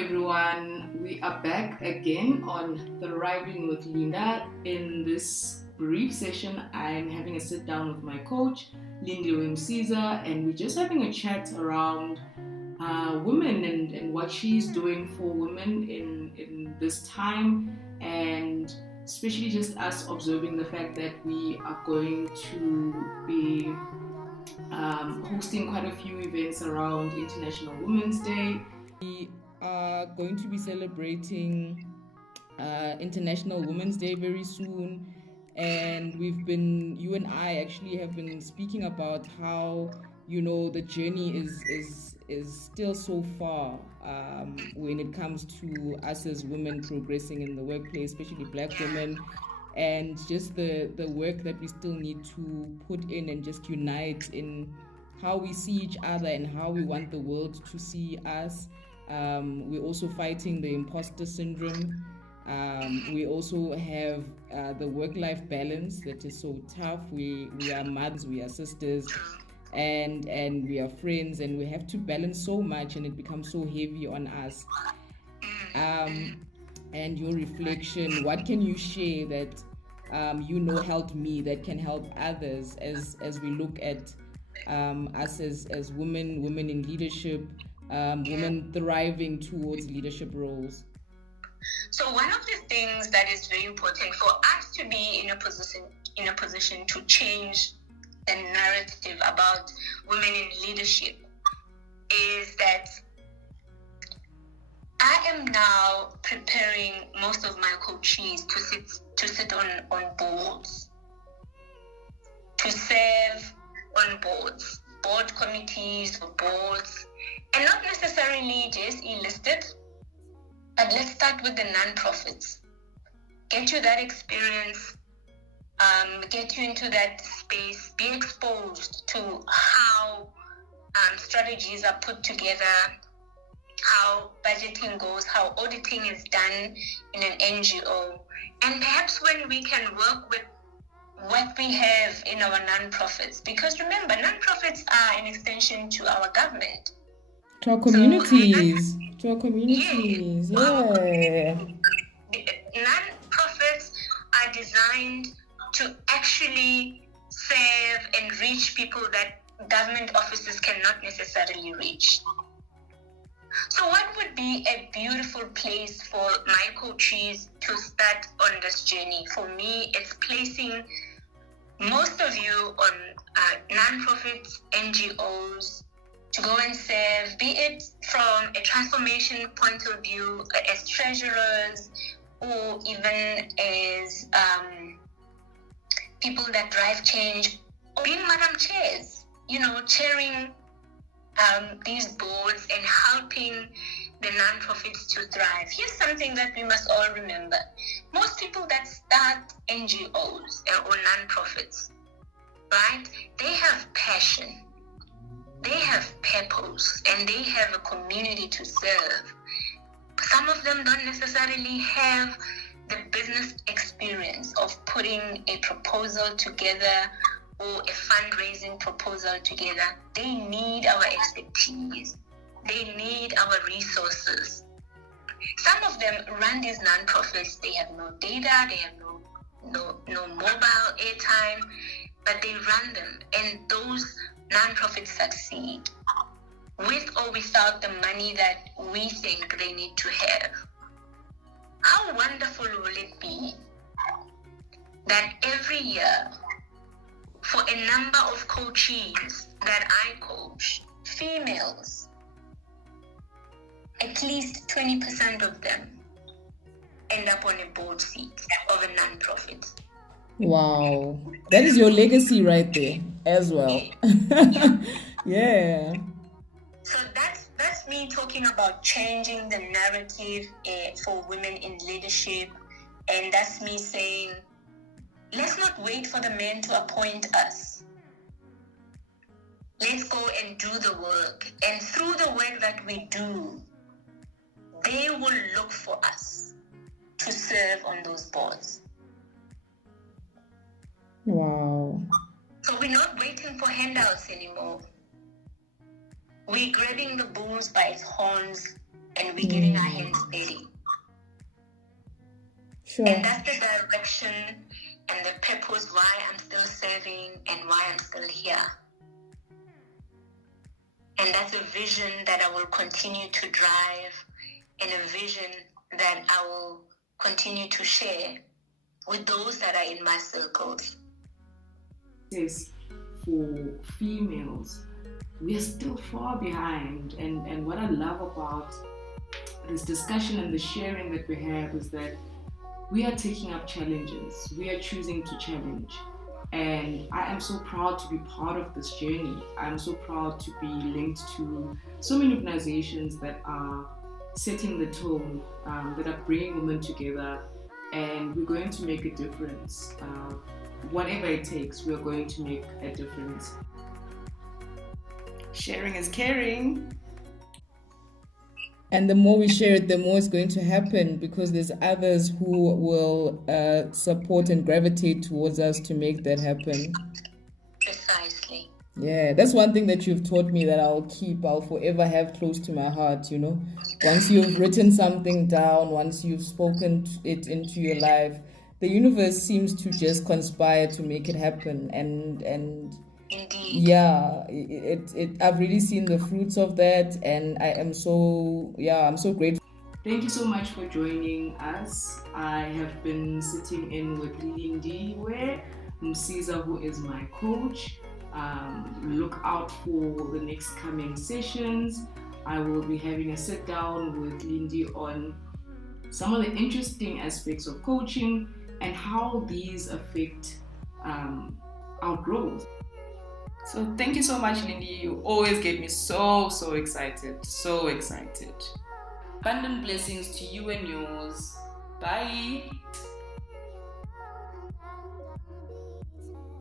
everyone. We are back again on Thriving with Linda. In this brief session, I'm having a sit down with my coach, Linda Ndungane, and we're just having a chat around women and what she's doing for women in this time, and especially just us observing the fact that we are going to be hosting quite a few events around International Women's Day. We are going to be celebrating International Women's Day very soon, and you and I actually have been speaking about how the journey is still so far when it comes to us as women progressing in the workplace, especially Black women, and just the work that we still need to put in and just unite in how we see each other and how we want the world to see us. We're also fighting the imposter syndrome. We also have the work-life balance that is so tough. We are mothers, we are sisters, and we are friends, and we have to balance so much, and it becomes so heavy on us. And your reflection, what can you share that helped me, that can help others as we look at us as women in leadership, women thriving towards leadership roles? So one of the things that is very important for us to be in a position to change the narrative about women in leadership is that I am now preparing most of my coachees to sit on boards, to serve on boards, board committees or boards, and not necessarily JSE listed. But let's start with the non-profits. Get you that experience, get you into that space, be exposed to how strategies are put together, how budgeting goes, how auditing is done in an NGO. And perhaps when we can work with what we have in our non-profits, because remember, non-profits are an extension to our government. To our communities. Yeah. Non-profits are designed to actually serve and reach people that government offices cannot necessarily reach. So what would be a beautiful place for my coaches to start on this journey? For me, it's placing most of you on non-profits, NGOs, to go and serve, be it from a transformation point of view as treasurers, or even as people that drive change, or being Madam Chairs, chairing these boards and helping the non-profits to thrive. Here's something that we must all remember. Most people that start NGOs or non-profits, right, they have passion, they have purpose, and they have a community to serve. Some of them don't necessarily have the business experience of putting a proposal together or a fundraising proposal together. They need our expertise. They need our resources. Some of them run these non-profits. They have no data. They have no mobile airtime, but they run them. And those non-profits succeed with or without the money that we think they need to have. How wonderful will it be that every year, for a number of coachees that I coach, females, at least 20% of them end up on a board seat of a non-profit. Wow, that is your legacy right there as well. Yeah. So that's me talking about changing the narrative for women in leadership, and that's me saying, let's not wait for the men to appoint us. Let's go and do the work. And through the work that we do, they will look for us to serve on those boards. Wow. So we're not waiting for handouts anymore. We're grabbing the bulls by its horns and we're getting our hands dirty. Sure. And that's the direction and the purpose why I'm still serving and why I'm still here. And that's a vision that I will continue to drive, and a vision that I will continue to share with those that are in my circles. Yes, for females, we are still far behind. And what I love about this discussion and the sharing that we have is that we are taking up challenges. We are choosing to challenge. And I am so proud to be part of this journey. I'm so proud to be linked to so many organizations that are setting the tone, that are bringing women together, and we're going to make a difference. Whatever it takes, we're going to make a difference. Sharing is caring. And the more we share it, the more it's going to happen, because there's others who will support and gravitate towards us to make that happen. Precisely. Yeah, that's one thing that you've taught me that I'll forever have close to my heart, you know. Once you've written something down, once you've spoken it into your life, the universe seems to just conspire to make it happen. And Indeed. yeah, I've really seen the fruits of that, and I'm so grateful. Thank you so much for joining us. I have been sitting in with Linda Ndungane, who is my coach. Look out for the next coming sessions. I will be having a sit down with Lindy on some of the interesting aspects of coaching and how these affect our growth. So thank you so much, Lindy. You always get me so excited. So excited. Abundant blessings to you and yours. Bye.